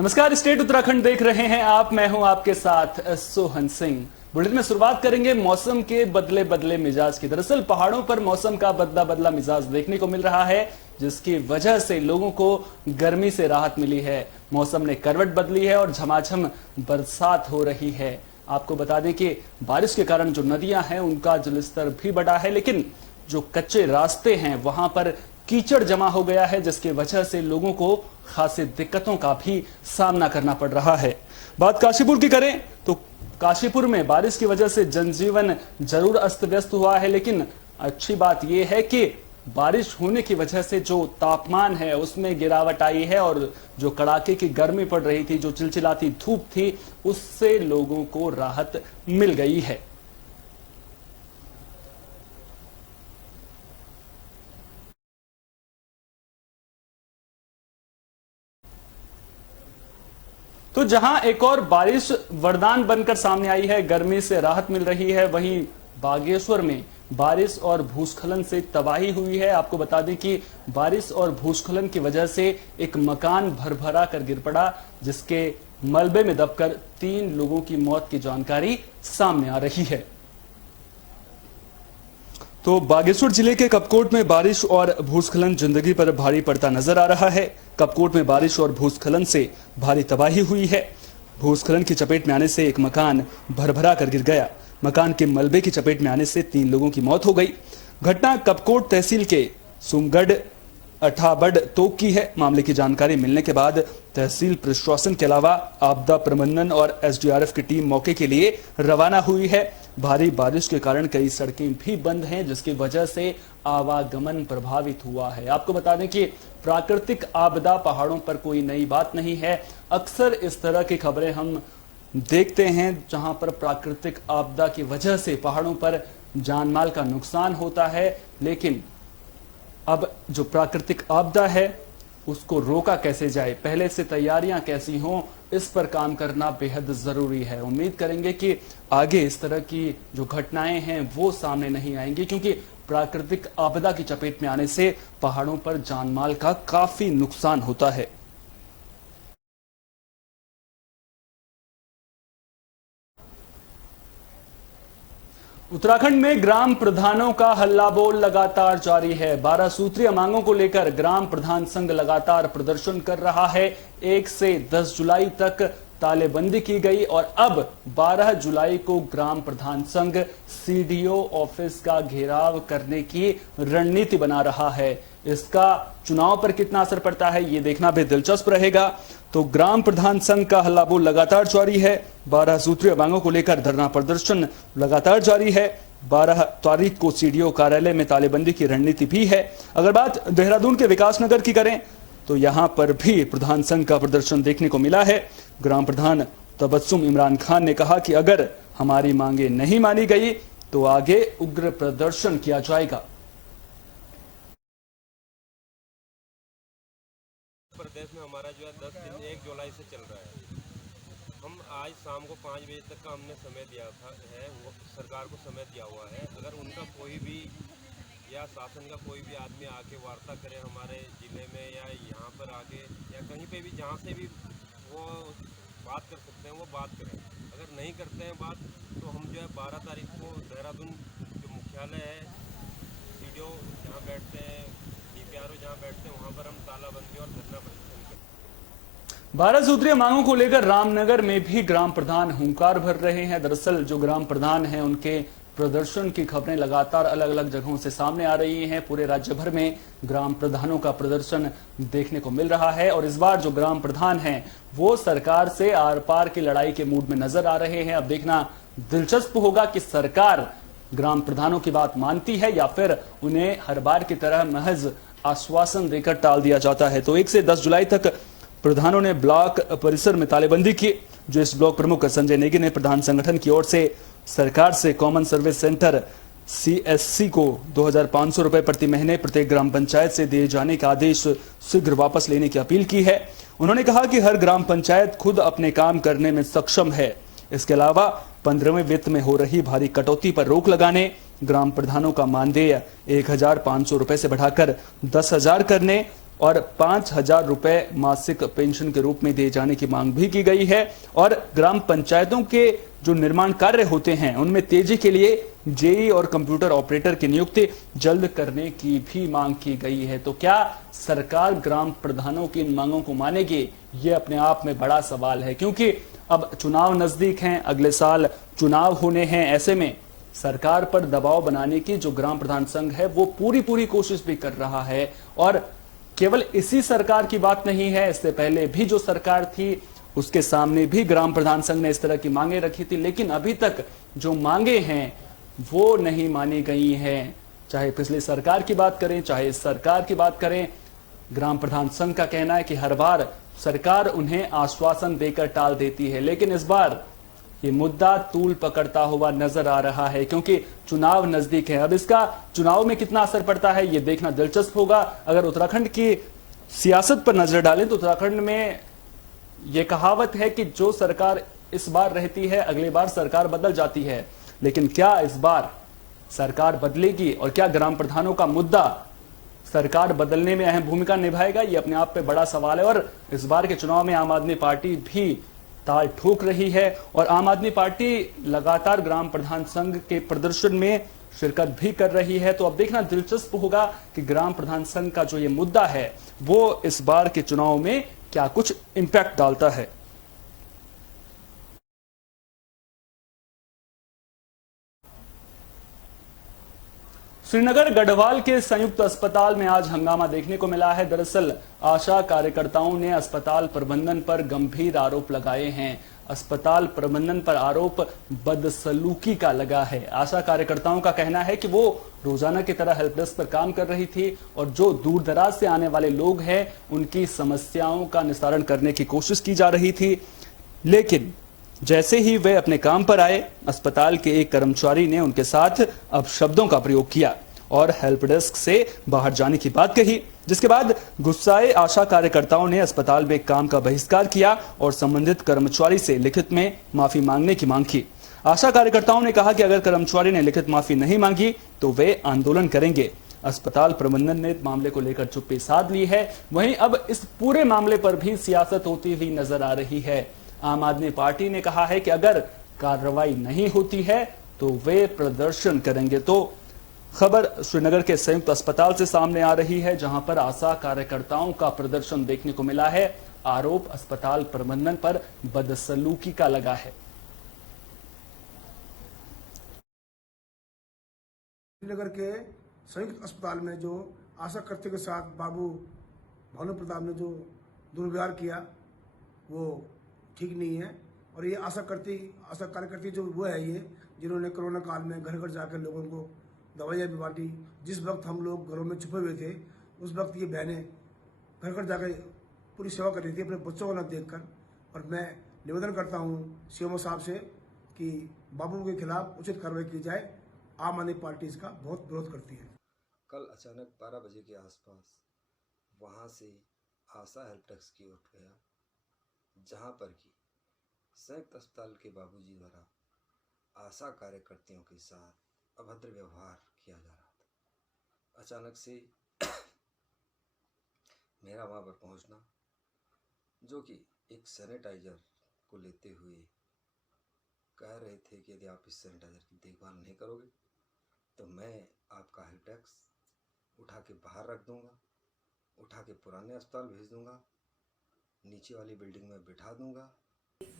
नमस्कार, स्टेट उत्तराखंड देख रहे हैं आप। मैं हूं आपके साथ सोहन सिंह। बुलेटिन में शुरुआत करेंगे मौसम के बदले बदले मिजाज की। दरअसल पहाड़ों पर मौसम का बदला बदला मिजाज देखने को मिल रहा है, जिसकी वजह से लोगों को गर्मी से राहत मिली है। मौसम ने करवट बदली है और झमाझम बरसात हो रही है। आपको बता दें कि बारिश के कारण जो नदियां हैं उनका जलस्तर भी बढ़ा है, लेकिन जो कच्चे रास्ते हैं वहां पर कीचड़ जमा हो गया है, जिसकी वजह से लोगों को खासी दिक्कतों का भी सामना करना पड़ रहा है। बात काशीपुर की करें तो काशीपुर में बारिश की वजह से जनजीवन जरूर अस्त व्यस्त हुआ है, लेकिन अच्छी बात यह है कि बारिश होने की वजह से जो तापमान है उसमें गिरावट आई है और जो कड़ाके की गर्मी पड़ रही थी, जो चिलचिलाती धूप थी, उससे लोगों को राहत मिल गई है। तो जहां एक और बारिश वरदान बनकर सामने आई है, गर्मी से राहत मिल रही है, वहीं बागेश्वर में बारिश और भूस्खलन से तबाही हुई है। आपको बता दें कि बारिश और भूस्खलन की वजह से एक मकान भरभरा कर गिर पड़ा, जिसके मलबे में दबकर 3 लोगों की मौत की जानकारी सामने आ रही है। तो बागेश्वर जिले के कपकोट में बारिश और भूस्खलन जिंदगी पर भारी पड़ता नजर आ रहा है। कपकोट में बारिश और भूस्खलन से भारी तबाही हुई है। भूस्खलन की चपेट में आने से एक मकान भरभरा कर गिर गया। मकान के मलबे की चपेट में आने से 3 लोगों की मौत हो गई। घटना कपकोट तहसील के सुमगढ़ अठाबड़ तोक की है। मामले की जानकारी मिलने के बाद तहसील प्रशासन के अलावा आपदा प्रबंधन और एसडीआरएफ की टीम मौके के लिए रवाना हुई है। भारी बारिश के कारण कई सड़कें भी बंद हैं, जिसकी वजह से आवागमन प्रभावित हुआ है। आपको बता दें कि प्राकृतिक आपदा पहाड़ों पर कोई नई बात नहीं है। अक्सर इस तरह की खबरें हम देखते हैं जहां पर प्राकृतिक आपदा की वजह से पहाड़ों पर जानमाल का नुकसान होता है, लेकिन अब जो प्राकृतिक आपदा है उसको रोका कैसे जाए, पहले से तैयारियां कैसी हों, इस पर काम करना बेहद जरूरी है। उम्मीद करेंगे कि आगे इस तरह की जो घटनाएं हैं वो सामने नहीं आएंगी, क्योंकि प्राकृतिक आपदा की चपेट में आने से पहाड़ों पर जानमाल का काफी नुकसान होता है। उत्तराखंड में ग्राम प्रधानों का हल्ला बोल लगातार जारी है। 12 सूत्रीय मांगों को लेकर ग्राम प्रधान संघ लगातार प्रदर्शन कर रहा है। 1 से 10 जुलाई तक तालेबंदी की गई और अब 12 जुलाई को ग्राम प्रधान संघ सीडीओ ऑफिस का घेराव करने की रणनीति बना रहा है। इसका चुनाव पर कितना असर पड़ता है ये देखना भी दिलचस्प रहेगा। तो ग्राम प्रधान संघ का हल्ला बोल लगातार जारी है। 12 सूत्रीय मांगों को लेकर धरना प्रदर्शन लगातार जारी है। 12 तारीख को सीडीओ कार्यालय में तालेबंदी की रणनीति भी है। अगर बात देहरादून के विकासनगर की करें तो यहां पर भी प्रधान संघ का प्रदर्शन देखने को मिला है। ग्राम प्रधान तबस्सुम इमरान खान ने कहा कि अगर हमारी मांगे नहीं मानी गई तो आगे उग्र प्रदर्शन किया जाएगा। प्रदेश में हमारा जो है 10 दिन 1 जुलाई से चल रहा है। हम आज शाम को 5 बजे तक का हमने समय दिया था वो सरकार को समय दिया हुआ है। अगर उनका कोई भी या शासन का कोई भी आदमी आके वार्ता करे हमारे ज़िले में या यहाँ पर आके या कहीं पे भी जहाँ से भी वो बात कर सकते हैं वो बात करें। अगर नहीं करते हैं बात तो हम जो है 12 तारीख को देहरादून जो मुख्यालय है, सीडीओ जहाँ बैठते हैं, डीपीआरओ जहाँ बैठते हैं, वहाँ पर हम तालाबंदी और धरना प्रदर्शन करें। 12 सूत्रीय मांगों को लेकर रामनगर में भी ग्राम प्रधान हुंकार भर रहे हैं। दरअसल जो ग्राम प्रधान हैं उनके प्रदर्शन की खबरें लगातार अलग अलग जगहों से सामने आ रही हैं। पूरे राज्य भर में ग्राम प्रधानों का प्रदर्शन देखने को मिल रहा है और इस बार जो ग्राम प्रधान हैं वो सरकार से आर पार की लड़ाई के मूड में नजर आ रहे हैं। अब देखना दिलचस्प होगा कि सरकार ग्राम प्रधानों की बात मानती है या फिर उन्हें हर बार की तरह महज आश्वासन देकर टाल दिया जाता है। तो 1 से 10 जुलाई तक प्रधानों ने ब्लॉक परिसर में तालेबंदी की। जो इस ब्लॉक प्रमुख संजय नेगी ने प्रधान संगठन की ओर से सरकार से कॉमन सर्विस सेंटर सीएससी को 2500 रुपए प्रति महीने प्रत्येक ग्राम पंचायत से दिए जाने का आदेश शीघ्र वापस लेने की अपील की है। उन्होंने कहा कि हर ग्राम पंचायत खुद अपने काम करने में सक्षम है। इसके अलावा 15वें वित्त में हो रही भारी कटौती पर रोक लगाने, ग्राम प्रधानों का मानदेय 1500 रुपए से बढ़ाकर 10,000 करने, और 5,000 रुपए मासिक पेंशन के रूप में दिए जाने की मांग भी की गई है। और ग्राम पंचायतों के जो निर्माण कार्य होते हैं उनमें तेजी के लिए जेई और कंप्यूटर ऑपरेटर की नियुक्ति जल्द करने की भी मांग की गई है। तो क्या सरकार ग्राम प्रधानों की इन मांगों को मानेगी, ये अपने आप में बड़ा सवाल है, क्योंकि अब चुनाव नजदीक हैं, अगले साल चुनाव होने हैं। ऐसे में सरकार पर दबाव बनाने की जो ग्राम प्रधान संघ है वो पूरी कोशिश भी कर रहा है। और केवल इसी सरकार की बात नहीं है, इससे पहले भी जो सरकार थी उसके सामने भी ग्राम प्रधान संघ ने इस तरह की मांगे रखी थी, लेकिन अभी तक जो मांगे हैं वो नहीं मानी गई हैं। चाहे पिछली सरकार की बात करें, चाहे इस सरकार की बात करें, ग्राम प्रधान संघ का कहना है कि हर बार सरकार उन्हें आश्वासन देकर टाल देती है, लेकिन इस बार ये मुद्दा तूल पकड़ता हुआ नजर आ रहा है, क्योंकि चुनाव नजदीक है। अब इसका चुनाव में कितना असर पड़ता है ये देखना दिलचस्प होगा। अगर उत्तराखंड की सियासत पर नजर डालें तो उत्तराखंड में ये कहावत है कि जो सरकार इस बार रहती है अगली बार सरकार बदल जाती है, लेकिन क्या इस बार सरकार बदलेगी और क्या ग्राम प्रधानों का मुद्दा सरकार बदलने में अहम भूमिका निभाएगा, ये अपने आप पे बड़ा सवाल है। और इस बार के चुनाव में आम आदमी पार्टी भी ताल ठोक रही है और आम आदमी पार्टी लगातार ग्राम प्रधान संघ के प्रदर्शन में शिरकत भी कर रही है। तो अब देखना दिलचस्प होगा कि ग्राम प्रधान संघ का जो ये मुद्दा है वो इस बार के चुनाव में क्या कुछ इंपैक्ट डालता है। श्रीनगर गढ़वाल के संयुक्त अस्पताल में आज हंगामा देखने को मिला है। दरअसल आशा कार्यकर्ताओं ने अस्पताल प्रबंधन पर गंभीर आरोप लगाए हैं। अस्पताल प्रबंधन पर आरोप बदसलूकी का लगा है। आशा कार्यकर्ताओं का कहना है कि वो रोजाना की तरह हेल्प डेस्क पर काम कर रही थी और जो दूर दराज से आने वाले लोग हैं उनकी समस्याओं का निस्तारण करने की कोशिश की जा रही थी, लेकिन जैसे ही वे अपने काम पर आए अस्पताल के एक कर्मचारी ने उनके साथ अपशब्दों का प्रयोग किया और हेल्प डेस्क से बाहर जाने की बात कही, जिसके बाद गुस्साए आशा कार्यकर्ताओं ने अस्पताल में काम का बहिष्कार किया और संबंधित कर्मचारी से लिखित में माफी मांगने की मांग की। आशा कार्यकर्ताओं ने कहा कि अगर कर्मचारी ने लिखित माफी नहीं मांगी तो वे आंदोलन करेंगे। अस्पताल प्रबंधन ने मामले को लेकर चुप्पी साध ली है। वहीं अब इस पूरे मामले पर भी सियासत होती हुई नजर आ रही है। आम आदमी पार्टी ने कहा है कि अगर कार्रवाई नहीं होती है तो वे प्रदर्शन करेंगे। तो खबर श्रीनगर के संयुक्त अस्पताल से सामने आ रही है, जहां पर आशा कार्यकर्ताओं का प्रदर्शन देखने को मिला है। आरोप अस्पताल प्रबंधन पर बदसलूकी का लगा है। श्रीनगर के संयुक्त अस्पताल में जो आशा कर्ती के साथ बाबू भानु प्रताप ने जो दुर्व्यवहार किया वो ठीक नहीं है। और ये आशा कार्यकर्ती जो वो है, ये जिन्होंने कोरोना काल में घर घर जाकर लोगों को दवाइयाँ भी बांटी। जिस वक्त हम लोग घरों में छुपे हुए थे उस वक्त ये बहनें घर घर जाकर पूरी सेवा कर रही थी अपने बच्चों को न देखकर। और मैं निवेदन करता हूँ सीएमओ साहब से कि बाबू के खिलाफ उचित कार्रवाई की जाए। आम आदमी पार्टी इसका बहुत विरोध करती है। कल अचानक 12 बजे के आसपास वहाँ से आशा हेल्प डेस्क की ओर गया, जहाँ पर कि संयुक्त अस्पताल के बाबूजी द्वारा आशा कार्यकर्तियों के साथ अभद्र व्यवहार किया जा रहा था। अचानक से मेरा वहाँ पर पहुँचना, जो कि एक सैनिटाइजर को लेते हुए कह रहे थे कि यदि आप इस सैनिटाइजर की देखभाल नहीं करोगे तो मैं आपका हेल्प डेस्क उठा के बाहर रख दूंगा, उठा के पुराने अस्पताल भेज दूंगा, नीचे वाली बिल्डिंग में बिठा दूंगा।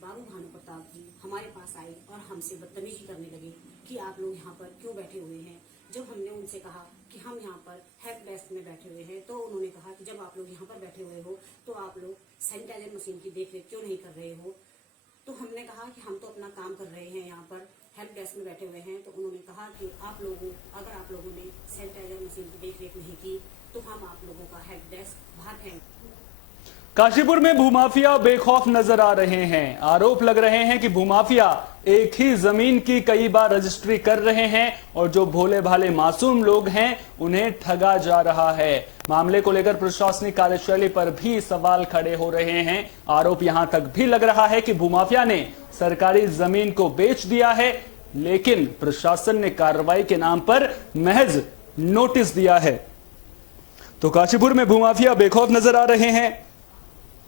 बाबू भानु प्रताप जी हमारे पास आए और हमसे बदतमीजी करने लगे कि आप लोग यहाँ पर क्यों बैठे हुए हैं। जब हमने उनसे कहा कि हम यहाँ पर हेल्प डेस्क में बैठे हुए हैं तो उन्होंने कहा कि जब आप लोग यहाँ पर बैठे हुए हो तो आप लोग सैनिटाइजर मशीन की देखरेख क्यों नहीं कर रहे हो। तो हमने कहा कि हम तो अपना काम कर रहे हैं, यहाँ पर हेल्प डेस्क में बैठे हुए हैं। तो उन्होंने कहा कि अगर आप लोगों ने सैनिटाइजर मशीन की देखरेख नहीं की तो हम आप लोगों का हेल्प डेस्क बाहर फेंक। काशीपुर में भूमाफिया बेखौफ नजर आ रहे हैं। आरोप लग रहे हैं कि भूमाफिया एक ही जमीन की कई बार रजिस्ट्री कर रहे हैं और जो भोले भाले मासूम लोग हैं उन्हें ठगा जा रहा है। मामले को लेकर प्रशासनिक कार्यशैली पर भी सवाल खड़े हो रहे हैं। आरोप यहां तक भी लग रहा है कि भूमाफिया ने सरकारी जमीन को बेच दिया है, लेकिन प्रशासन ने कार्रवाई के नाम पर महज नोटिस दिया है। तो काशीपुर में भूमाफिया बेखौफ नजर आ रहे हैं।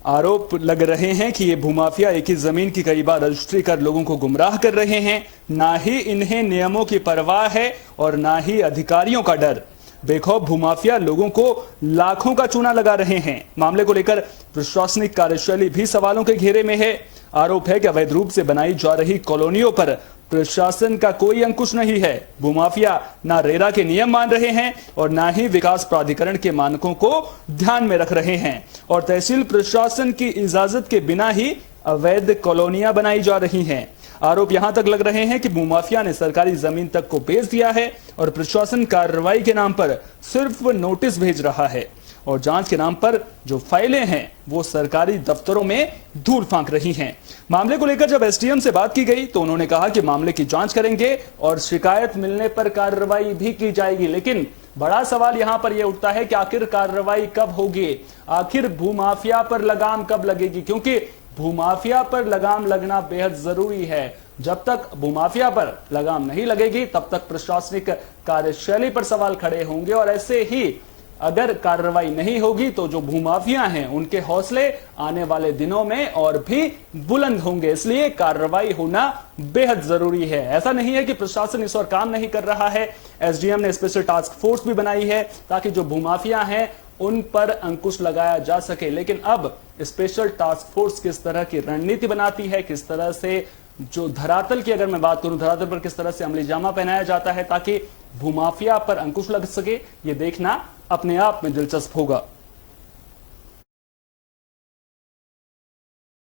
आरोप लग रहे हैं कि ये भूमाफिया एक ही जमीन की कई बार रजिस्ट्री कर लोगों को गुमराह कर रहे हैं। ना ही इन्हें नियमों की परवाह है और ना ही अधिकारियों का डर। बेखौफ भूमाफिया लोगों को लाखों का चूना लगा रहे हैं। मामले को लेकर प्रशासनिक कार्यशैली भी सवालों के घेरे में है। आरोप है कि अवैध रूप से बनाई जा रही कॉलोनियों पर प्रशासन का कोई अंकुश नहीं है। भूमाफिया ना रेरा के नियम मान रहे हैं और ना ही विकास प्राधिकरण के मानकों को ध्यान में रख रहे हैं और तहसील प्रशासन की इजाजत के बिना ही अवैध कॉलोनियां बनाई जा रही हैं। आरोप यहां तक लग रहे हैं कि भूमाफिया ने सरकारी जमीन तक को बेच दिया है और प्रशासन कार्रवाई के नाम पर सिर्फ नोटिस भेज रहा है और जांच के नाम पर जो फाइलें हैं वो सरकारी दफ्तरों में धूल फांक रही हैं। मामले को लेकर जब एसडीएम से बात की गई तो उन्होंने कहा कि मामले की जांच करेंगे और शिकायत मिलने पर कार्रवाई भी की जाएगी। लेकिन बड़ा सवाल यहां पर यह उठता है कि आखिर कार्रवाई कब होगी, आखिर भूमाफिया पर लगाम कब लगेगी, क्योंकि भूमाफिया पर लगाम लगना बेहद जरूरी है। जब तक भूमाफिया पर लगाम नहीं लगेगी तब तक प्रशासनिक कार्यशैली पर सवाल खड़े होंगे और ऐसे ही अगर कार्रवाई नहीं होगी तो जो भूमाफिया हैं उनके हौसले आने वाले दिनों में और भी बुलंद होंगे। इसलिए कार्रवाई होना बेहद जरूरी है। ऐसा नहीं है कि प्रशासन इस और काम नहीं कर रहा है। एसडीएम ने स्पेशल टास्क फोर्स भी बनाई है ताकि जो भूमाफिया हैं उन पर अंकुश लगाया जा सके। लेकिन अब स्पेशल टास्क फोर्स किस तरह की रणनीति बनाती है, किस तरह से जो धरातल की अगर मैं बात करूं, धरातल पर किस तरह से अमली जामा पहनाया जाता है ताकि भूमाफिया पर अंकुश लग सके, ये देखना अपने आप में दिलचस्प होगा।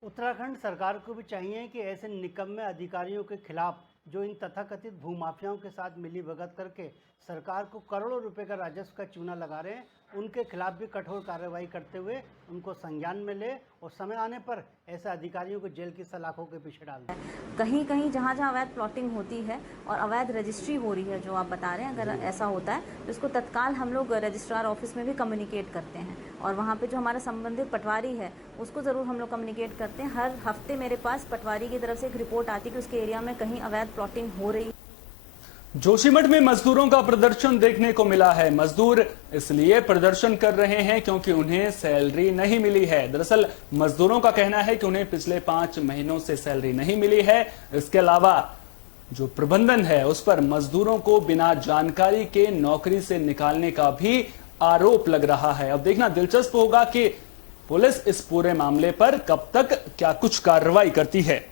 उत्तराखंड सरकार को भी चाहिए कि ऐसे निकम्मे अधिकारियों के खिलाफ जो इन तथाकथित भूमाफियाओं के साथ मिलीभगत करके सरकार को करोड़ों रुपए का राजस्व का चूना लगा रहे हैं, उनके खिलाफ भी कठोर कार्रवाई करते हुए उनको संज्ञान में ले और समय आने पर ऐसे अधिकारियों को जेल की सलाखों के पीछे डाल दें। कहीं कहीं जहाँ जहाँ अवैध प्लॉटिंग होती है और अवैध रजिस्ट्री हो रही है, जो आप बता रहे हैं, अगर ऐसा होता है तो इसको तत्काल हम लोग रजिस्ट्रार ऑफिस में भी कम्युनिकेट करते हैं और वहाँ पे जो हमारा संबंधित पटवारी है उसको ज़रूर हम लोग कम्युनिकेट करते हैं। हर हफ्ते मेरे पास पटवारी की तरफ से एक रिपोर्ट आती है कि उसके एरिया में कहीं अवैध प्लॉटिंग हो रही है। जोशीमठ में मजदूरों का प्रदर्शन देखने को मिला है। मजदूर इसलिए प्रदर्शन कर रहे हैं क्योंकि उन्हें सैलरी नहीं मिली है। दरअसल मजदूरों का कहना है कि उन्हें पिछले 5 महीनों से सैलरी नहीं मिली है। इसके अलावा जो प्रबंधन है उस पर मजदूरों को बिना जानकारी के नौकरी से निकालने का भी आरोप लग रहा है। अब देखना दिलचस्प होगा कि पुलिस इस पूरे मामले पर कब तक क्या कुछ कार्रवाई करती है।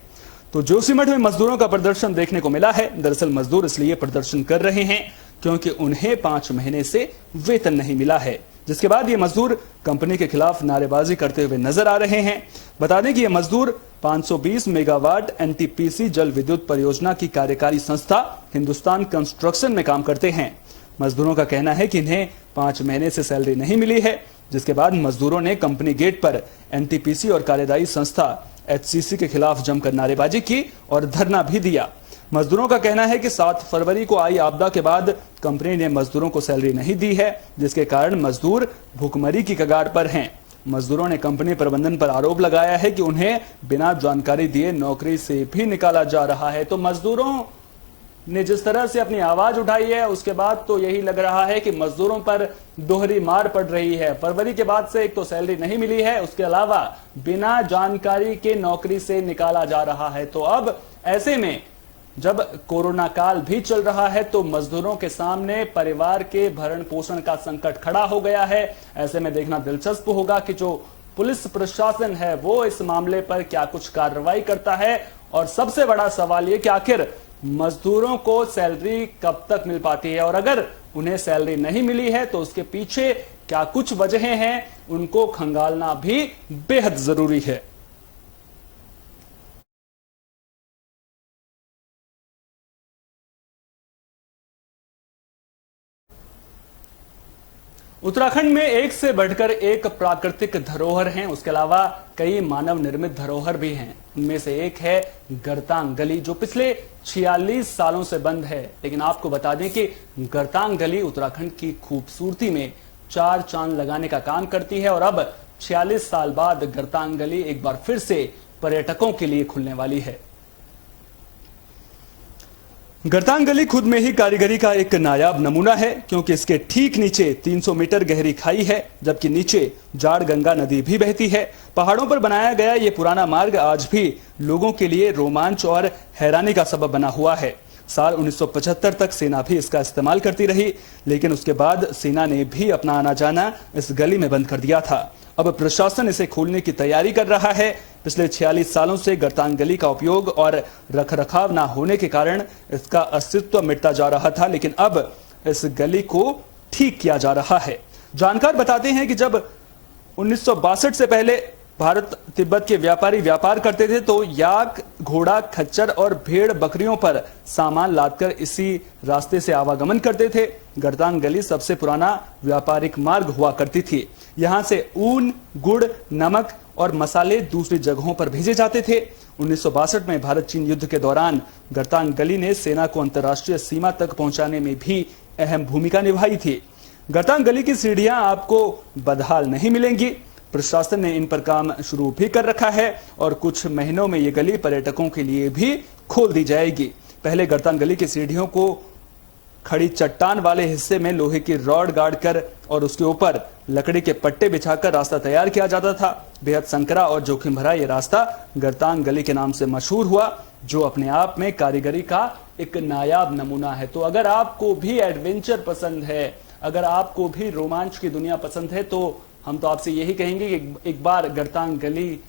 तो जोशीमठ में मजदूरों का प्रदर्शन देखने को मिला है। दरअसल मजदूर इसलिए प्रदर्शन कर रहे हैं क्योंकि उन्हें 5 महीने से वेतन नहीं मिला है, जिसके बाद ये मजदूर कंपनी के खिलाफ नारेबाजी करते हुए नजर आ रहे हैं। बता दें कि ये मजदूर 520 मेगावाट एनटीपीसी जल विद्युत परियोजना की कार्यकारी संस्था हिंदुस्तान कंस्ट्रक्शन में काम करते हैं। मजदूरों का कहना है कि इन्हें 5 महीने से सैलरी नहीं मिली है, जिसके बाद मजदूरों ने कंपनी गेट पर एनटीपीसी और कार्यदायी संस्था एचसीसी के खिलाफ जमकर नारेबाजी की और धरना भी दिया। मजदूरों का कहना है कि 7 फरवरी को आई आपदा के बाद कंपनी ने मजदूरों को सैलरी नहीं दी है, जिसके कारण मजदूर भूखमरी की कगार पर हैं। मजदूरों ने कंपनी प्रबंधन पर आरोप लगाया है कि उन्हें बिना जानकारी दिए नौकरी से भी निकाला जा रहा है। तो मजदूरों ने जिस तरह से अपनी आवाज उठाई है उसके बाद तो यही लग रहा है कि मजदूरों पर दोहरी मार पड़ रही है। फरवरी के बाद से एक तो सैलरी नहीं मिली है, उसके अलावा बिना जानकारी के नौकरी से निकाला जा रहा है। तो अब ऐसे में जब कोरोना काल भी चल रहा है तो मजदूरों के सामने परिवार के भरण पोषण का संकट खड़ा हो गया है। ऐसे में देखना दिलचस्प होगा कि जो पुलिस प्रशासन है वो इस मामले पर क्या कुछ कार्रवाई करता है। और सबसे बड़ा सवाल ये कि आखिर मजदूरों को सैलरी कब तक मिल पाती है, और अगर उन्हें सैलरी नहीं मिली है तो उसके पीछे क्या कुछ वजहें हैं, उनको खंगालना भी बेहद जरूरी है। उत्तराखंड में एक से बढ़कर एक प्राकृतिक धरोहर हैं, उसके अलावा कई मानव निर्मित धरोहर भी हैं। उनमें से एक है गरतांग गली, जो पिछले 46 सालों से बंद है। लेकिन आपको बता दें कि गरतांग गली उत्तराखंड की खूबसूरती में 4 चांद लगाने का काम करती है और अब 46 साल बाद गरतांग गली एक बार फिर से पर्यटकों के लिए खुलने वाली है। गरतांग गली खुद में ही कारीगरी का एक नायाब नमूना है, क्योंकि इसके ठीक नीचे 300 मीटर गहरी खाई है, जबकि नीचे जाड़ गंगा नदी भी बहती है। पहाड़ों पर बनाया गया ये पुराना मार्ग आज भी लोगों के लिए रोमांच और हैरानी का सबब बना हुआ है। साल 1975 तक सेना भी इसका इस्तेमाल करती रही, लेकिन उसके बाद सेना ने भी अपना आना जाना इस गली में बंद कर दिया था। अब प्रशासन इसे खोलने की तैयारी कर रहा है। पिछले 46 सालों से गरतांग गली का उपयोग और रखरखाव ना होने के कारण इसका अस्तित्व मिटता जा रहा था, लेकिन अब इस गली को ठीक किया जा रहा है। जानकार बताते हैं कि जब 1962 से पहले भारत तिब्बत के व्यापारी व्यापार करते थे तो याक, घोड़ा, खच्चर और भेड़ बकरियों पर सामान लादकर इसी रास्ते से आवागमन करते थे। गरतांग गली सबसे पुराना व्यापारिक मार्ग हुआ करती थी। यहां से ऊन, गुड़, नमक और मसाले दूसरी जगहों पर भेजे जाते थे। 1962 में भारत चीन युद्ध के दौरान गरतांग गली ने सेना को अंतर्राष्ट्रीय सीमा तक पहुंचाने में भी अहम भूमिका निभाई थी। गरतांग गली की सीढ़ियां आपको बदहाल नहीं मिलेंगी। प्रशासन ने इन पर काम शुरू भी कर रखा है और कुछ महीनों में ये गली पर्यटकों के लिए भी खोल दी जाएगी। पहले गरतांग गली की सीढ़ियों को खड़ी चट्टान वाले हिस्से में लोहे की रॉड गाड़कर और उसके ऊपर लकड़ी के पट्टे बिछाकर रास्ता तैयार किया जाता था। बेहद संकरा और जोखिम भरा यह रास्ता गरतांग गली के नाम से मशहूर हुआ, जो अपने आप में कारीगरी का एक नायाब नमूना है। तो अगर आपको भी एडवेंचर पसंद है, अगर आपको भी रोमांच की दुनिया पसंद है, तो हम तो आपसे यही कहेंगे कि एक बार गरतांग गली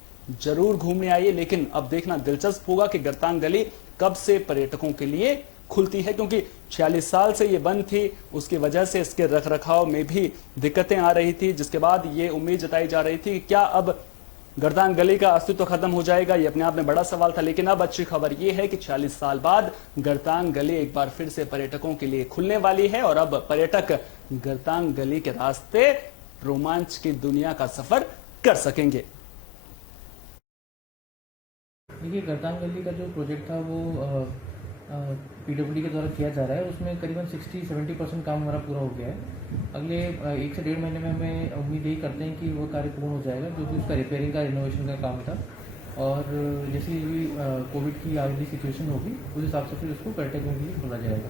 जरूर घूमने आइए। लेकिन अब देखना दिलचस्प होगा कि गरतांग गली कब से पर्यटकों के लिए खुलती है, क्योंकि 46 साल से ये बंद थी। उसकी वजह से इसके रखरखाव में भी दिक्कतें आ रही थी, जिसके बाद ये उम्मीद जताई जा रही थी कि क्या अब गरतांग गली का अस्तित्व खत्म हो जाएगा। ये अपने आप में बड़ा सवाल था, लेकिन अब अच्छी खबर ये है कि 46 साल बाद गरतांग गली एक बार फिर से पर्यटकों के लिए खुलने वाली है और अब पर्यटक गरतांग गली के रास्ते रोमांच की दुनिया का सफर कर सकेंगे। देखिए, गरतांग गली का जो प्रोजेक्ट था वो पीडब्ल्यूडी के द्वारा किया जा रहा है। उसमें करीबन 60-70% काम हमारा पूरा हो गया है। अगले 1 से 1.5 महीने में हमें उम्मीद यही करते हैं कि वो कार्य पूर्ण हो जाएगा, जो कि उसका रिपेयरिंग का, रिनोवेशन का काम था। और जैसे भी कोविड की आगे सिचुएशन होगी उस हिसाब से फिर उसको पर्यटकों के लिए खोला जाएगा।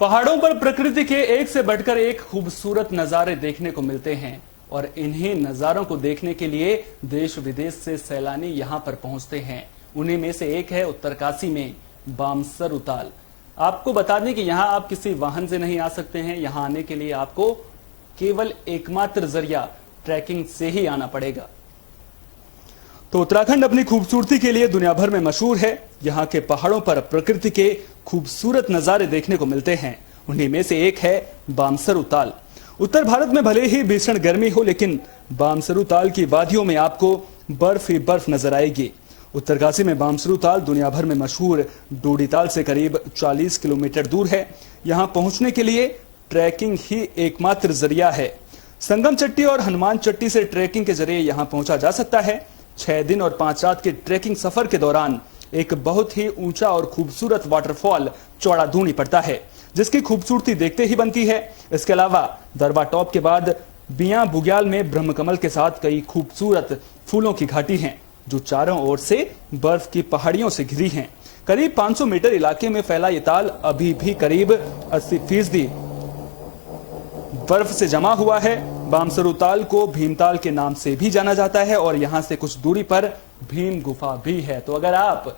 पहाड़ों पर प्रकृति के एक से बढ़कर एक खूबसूरत नजारे देखने को मिलते हैं और इन्हीं नजारों को देखने के लिए देश विदेश से सैलानी यहां पर पहुंचते हैं। उन्हीं में से एक है उत्तरकाशी में बामसरू ताल। आपको बता दें कि यहां आप किसी वाहन से नहीं आ सकते हैं। यहां आने के लिए आपको केवल एकमात्र जरिया ट्रैकिंग से ही आना पड़ेगा। तो उत्तराखंड अपनी खूबसूरती के लिए दुनिया भर में मशहूर है। यहाँ के पहाड़ों पर प्रकृति के खूबसूरत नजारे देखने को मिलते हैं। उन्हीं में से एक है बामसरू ताल। उत्तर भारत में भले ही भीषण गर्मी हो, लेकिन बामसरू ताल की वादियों में आपको बर्फ ही बर्फ नजर आएगी। उत्तरकाशी में बामसरू ताल दुनिया भर में मशहूर डोडी ताल से करीब 40 किलोमीटर दूर है। यहाँ पहुंचने के लिए ट्रैकिंग ही एकमात्र जरिया है। संगम चट्टी और हनुमान चट्टी से ट्रैकिंग के जरिए यहाँ पहुंचा जा सकता है। 6 दिन और 5 रात के ट्रैकिंग सफर के दौरान एक बहुत ही ऊंचा और खूबसूरत वाटरफॉल चौड़ा धूनी पड़ता है, जिसकी खूबसूरती देखते ही बनती है। इसके अलावा दरबा टॉप के बाद बिया बुग्याल में ब्रह्मकमल के साथ कई खूबसूरत फूलों की घाटी हैं, जो चारों ओर से बर्फ की पहाड़ियों से घिरी हैं। करीब 500 मीटर इलाके में फैला ये ताल अभी भी करीब 80% बर्फ से जमा हुआ है। बामसरू ताल को भीमताल के नाम से भी जाना जाता है और यहां से कुछ दूरी पर भीम गुफा भी है। तो अगर आप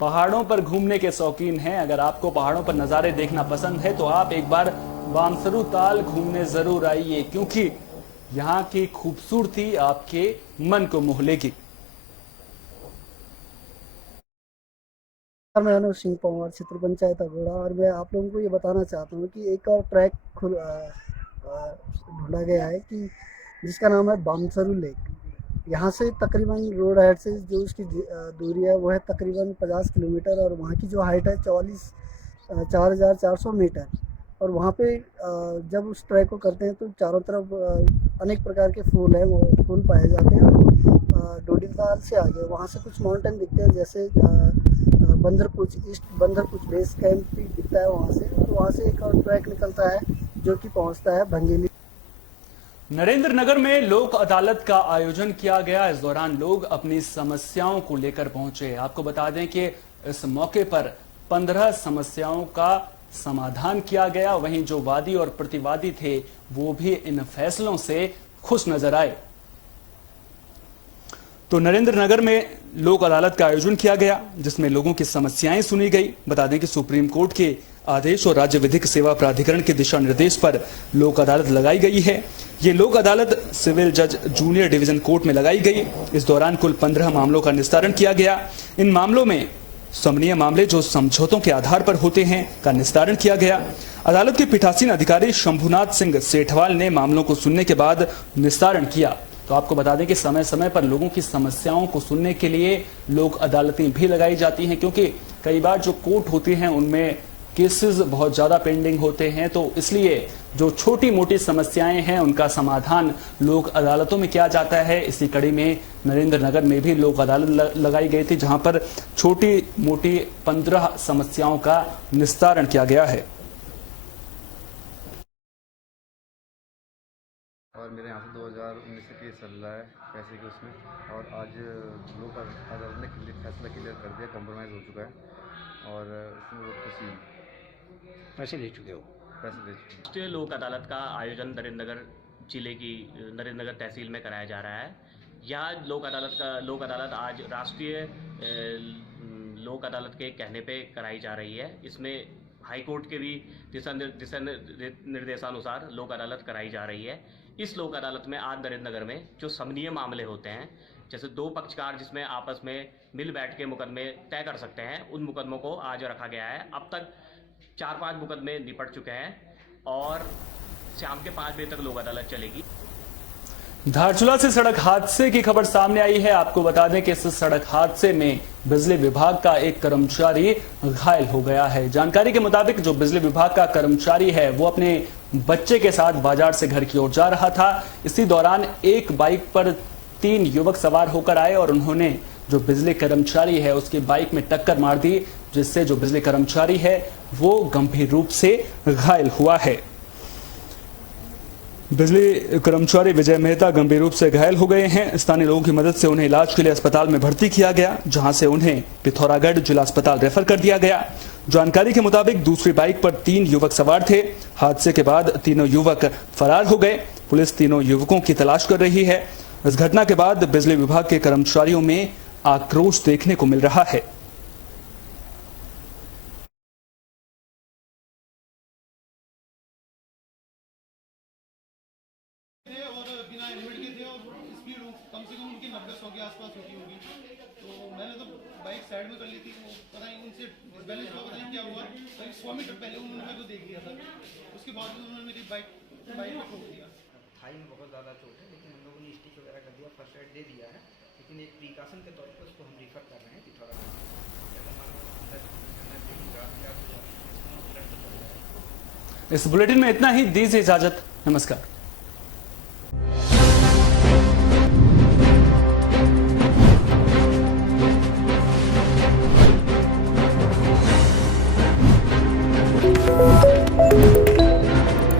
पहाड़ों पर घूमने के शौकीन हैं, अगर आपको पहाड़ों पर नजारे देखना पसंद है, तो आप एक बार बामसरू ताल घूमने जरूर आइए, क्योंकि यहाँ की खूबसूरती आपके मन को मोह लेगी। मैं अनुज सिंह पंवार, क्षेत्र पंचायत अघोड़ा, और मैं आप लोगों को ये बताना चाहता हूँ कि एक और ट्रैक ढूंढा गया है कि जिसका नाम है बामसरू लेक। यहाँ से तकरीबन रोड हेड से जो उसकी दूरी है वो है तकरीबन 50 किलोमीटर और वहाँ की जो हाइट है 4,400 मीटर। और वहाँ पे जब उस ट्रैक को करते हैं तो चारों तरफ अनेक प्रकार के फूल हैं, वो फूल पाए जाते हैं। और डोडी ताल से आगे वहाँ से कुछ माउंटेन दिखते हैं, जैसे बंदरपुच ईस्ट बंदरपुच बेस कैंप भी दिखता है वहाँ से। तो वहाँ से एक और ट्रैक निकलता है जो कि पहुँचता है भंगेली। नरेंद्र नगर में लोक अदालत का आयोजन किया गया। इस दौरान लोग अपनी समस्याओं को लेकर पहुंचे। आपको बता दें कि इस मौके पर 15 समस्याओं का समाधान किया गया। वहीं जो वादी और प्रतिवादी थे वो भी इन फैसलों से खुश नजर आए। तो नरेंद्र नगर में लोक अदालत का आयोजन किया गया, जिसमें लोगों की समस्याएं सुनी गई। बता दें कि सुप्रीम कोर्ट के आदेश और राज्य विधिक सेवा प्राधिकरण के दिशा निर्देश पर लोक अदालत लगाई गई है। ये लोक अदालत सिविल जज जूनियर डिवीजन कोर्ट में लगाई गई। इस दौरान कुल 15 मामलों का निस्तारण किया गया। इन मामलों में समन्वय मामले जो समझौतों के आधार पर होते हैं का निस्तारण किया गया। अदालत के पीठासीन अधिकारी शंभुनाथ सिंह सेठवाल ने मामलों को सुनने के बाद निस्तारण किया। तो आपको बता दें कि समय समय पर लोगों की समस्याओं को सुनने के लिए लोक अदालतें भी लगाई जाती हैं, क्योंकि कई बार जो कोर्ट होती हैं उनमें केसेस बहुत ज़्यादा पेंडिंग होते हैं। तो इसलिए जो छोटी मोटी समस्याएं हैं उनका समाधान लोक अदालतों में किया जाता है। इसी कड़ी में नरेंद्र नगर में भी लोक अदालत लगाई गई थी, जहां पर छोटी मोटी 15 समस्याओं का निस्तारण किया गया है। और मेरे यहाँ से 2019 से केस चल रहा है पैसे के उसमें, और आज लोक अदालत ने फैसला क्लियर कर दिया, कॉम्प्रोमाइज़ हो चुका है और उसमें वो खुशी पैसे ले चुके हो। पैसे ले चुके। राष्ट्रीय लोक अदालत का आयोजन नरेंद्र जिले की नरेंद्र तहसील में कराया जा रहा है। यह लोक अदालत आज राष्ट्रीय लोक अदालत के कहने पे कराई जा रही है। इसमें हाई कोर्ट के भी दिशा निर्देशानुसार लोक अदालत कराई जा रही है। इस लोक अदालत में आज नरेंद्र नगर में जो समन्वय मामले होते हैं, जैसे दो पक्षकार जिसमें आपस में मिल बैठ के मुकदमे तय कर सकते हैं, उन मुकदमों को आज रखा गया है। अब तक 4-5 मुकदमे निपट चुके हैं और शाम के 5 बजे तक लोक अदालत चलेगी। धारचूला से सड़क हादसे की खबर सामने आई है। आपको बता दें कि इस सड़क हादसे में बिजली विभाग का एक कर्मचारी घायल हो गया है। जानकारी के मुताबिक जो बिजली विभाग का कर्मचारी है वो अपने बच्चे के साथ बाजार से घर की ओर जा रहा था। इसी दौरान एक बाइक पर 3 युवक सवार होकर आए और उन्होंने जो बिजली कर्मचारी है उसकी बाइक में टक्कर मार दी, जिससे जो बिजली कर्मचारी है वो गंभीर रूप से घायल हुआ है। बिजली कर्मचारी विजय मेहता गंभीर रूप से घायल हो गए हैं। स्थानीय लोगों की मदद से उन्हें इलाज के लिए अस्पताल में भर्ती किया गया, जहां से उन्हें पिथौरागढ़ जिला अस्पताल रेफर कर दिया गया। जानकारी के मुताबिक दूसरी बाइक पर 3 युवक सवार थे। हादसे के बाद तीनों युवक फरार हो गए। पुलिस तीनों युवकों की तलाश कर रही है। इस घटना के बाद बिजली विभाग के कर्मचारियों में आक्रोश देखने को मिल रहा है। बिना हेलमेट के थे और स्पीड कम से कम उनकी 90-100 के आसपास होती होगी। तो मैंने तो बाइक साइड में कर ली थी। वो पता नहीं उनसे डिसबैलेंस हुआ, पता नहीं क्या हुआ। करीब 100 मीटर पहले उन्होंने मेरे को देख लिया था। उसके बाद उन्होंने मेरी बाइक को ठोक दिया। थाई में बहुत ज़्यादा चोट है, लेकिन हम लोगों ने स्टिच वगैरह कर दिया, फर्स्ट एड दे दिया है, लेकिन एक प्रिकॉशन के तौर पर उसको हम रिफर कर रहे हैं पिथौरागढ़। इस बुलेटिन में इतना ही। दीजिए इजाजत। नमस्कार।